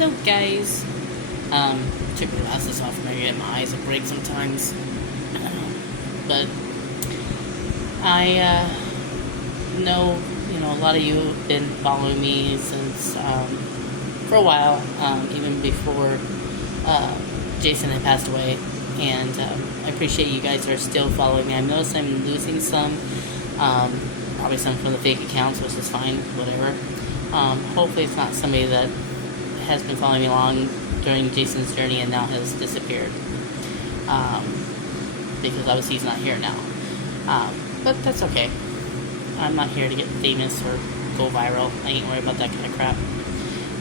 Hello guys. Took my glasses off, maybe get my eyes a break sometimes. But I know, a lot of you have been following me since for a while, even before Jason had passed away. And I appreciate you guys are still following me. I've noticed I'm losing some, probably some from the fake accounts, which is fine, whatever. Hopefully it's not somebody that has been following me along during Jason's journey and now has disappeared. Because obviously he's not here now. But that's okay. I'm not here to get famous or go viral. I ain't worried about that kind of crap.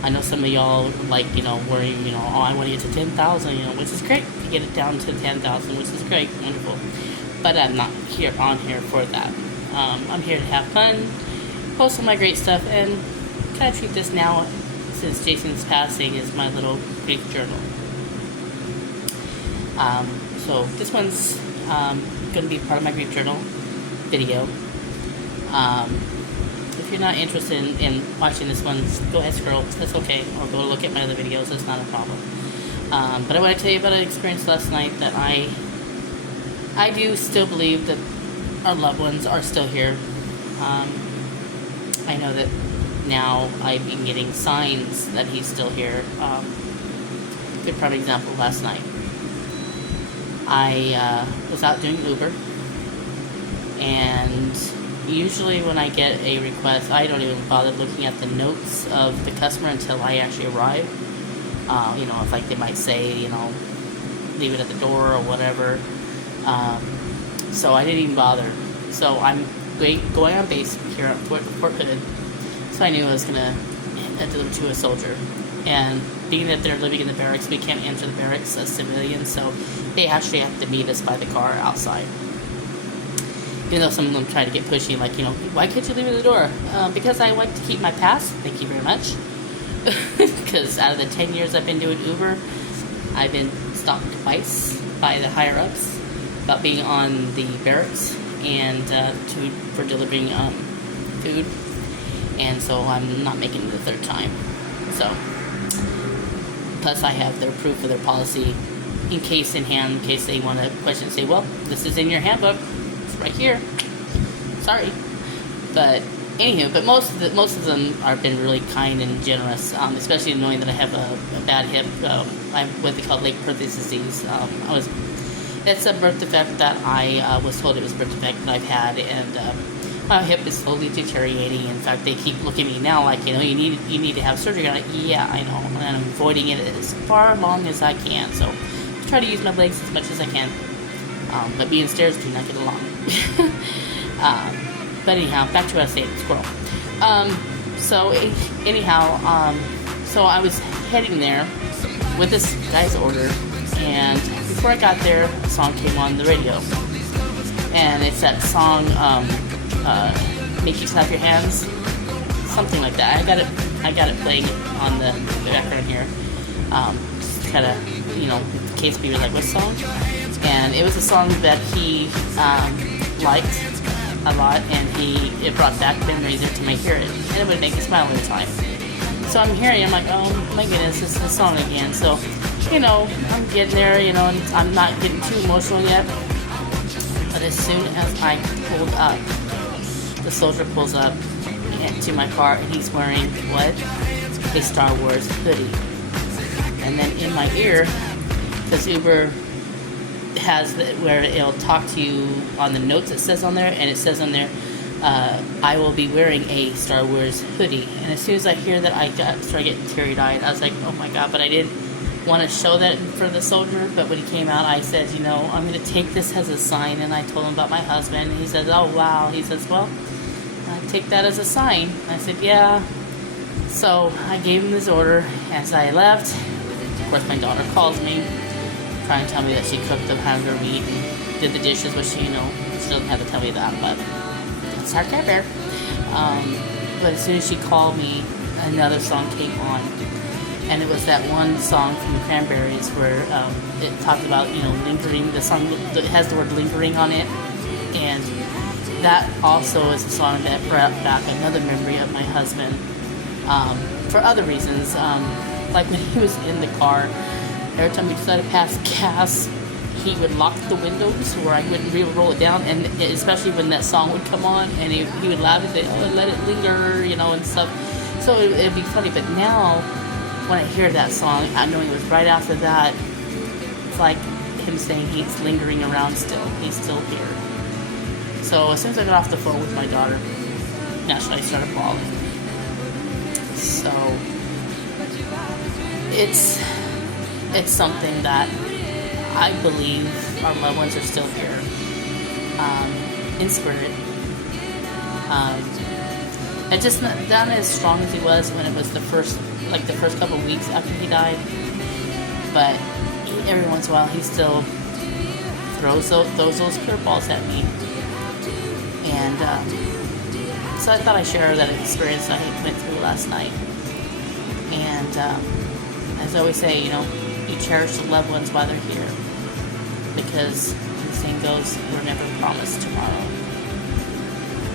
I know some of y'all worry, oh, I want to get to 10,000, which is great to get it down to 10,000, which is great, wonderful. But I'm not on here for that. I'm here to have fun, post some of my great stuff, and kind of treat this now, since Jason's passing, as my little grief journal. So this one's going to be part of my grief journal video. If you're not interested in watching this one, go ahead, scroll. That's okay. Or go look at my other videos. That's not a problem. But I want to tell you about an experience last night that I do still believe that our loved ones are still here. I know that now I've been getting signs that he's still here. Good prime example, last night. I was out doing Uber, and usually when I get a request, I don't even bother looking at the notes of the customer until I actually arrive. If they might say, leave it at the door or whatever. So I didn't even bother. So I'm going on base here at Fort Hood. So I knew I was going to deliver to a soldier. And being that they're living in the barracks, we can't enter the barracks as civilians, so they actually have to meet us by the car outside. Even though some of them try to get pushy, why can't you leave it at the door? Because I like to keep my pass, thank you very much. Because out of the 10 years I've been doing Uber, I've been stopped twice by the higher-ups about being on the barracks and for delivering food. And so I'm not making it the third time. So, plus I have their proof of their policy in case they want to question, say, well, this is in your handbook. It's right here. Sorry. But anywho, most of them have been really kind and generous, especially knowing that I have a bad hip. I have what they call Lake-Perthes disease. It's a birth defect that I was told it was a birth defect that I've had, and my hip is slowly deteriorating. In fact, they keep looking at me now like, you need to have surgery on it. Yeah, I know, and I'm avoiding it as far along as I can. So I try to use my legs as much as I can. But me and stairs do not get along. But anyhow, back to what I was saying, squirrel. So I was heading there with this guy's order, and before I got there, a song came on the radio, and it's that song, Make You Clap Your Hands, something like that. I got it playing on the background here, kind of, in case people were like, what song? And it was a song that he liked a lot, and it brought back memories into my hearing, and it would make me smile all the time. So I'm hearing it, I'm like, oh my goodness, this is the song again. So, I'm getting there, and I'm not getting too emotional yet. But as soon as I pulled up, the soldier pulls up to my car, and he's wearing what? A Star Wars hoodie. And then in my ear, because Uber has where it'll talk to you on the notes, it says on there, and it says on there, I will be wearing a Star Wars hoodie. And as soon as I hear that, I started getting teary-eyed. I was like, oh my god, but I didn't want to show that for the soldier. But when he came out, I said, I'm going to take this as a sign, and I told him about my husband. And he says, oh wow. He says, well, I take that as a sign. I said, yeah. So I gave him his order as I left. Of course, my daughter calls me, trying to tell me that she cooked the hamburger meat and did the dishes, which she doesn't have to tell me that, but it's our cat bear. But as soon as she called me, another song came on, and it was that one song from the Cranberries where it talked about lingering. The song that has the word lingering on it, and that also is a song that brought back another memory of my husband. For other reasons, Like when he was in the car, every time we decided to pass gas, he would lock the windows where I wouldn't be able to roll it down, and especially when that song would come on, and he would laugh and say, "Oh, let it linger," and stuff. So it'd be funny. But now, when I hear that song, I know it was right after that. It's like him saying he's lingering around still. He's still here. So as soon as I got off the phone with my daughter, naturally I started bawling. So it's something that I believe our loved ones are still here, in spirit. And just not as strong as he was when it was the first couple of weeks after he died. But every once in a while, he still throws those curveballs at me. And so I thought I'd share that experience that he went through last night. And as I always say, you cherish the loved ones while they're here. Because the saying goes, we're never promised tomorrow.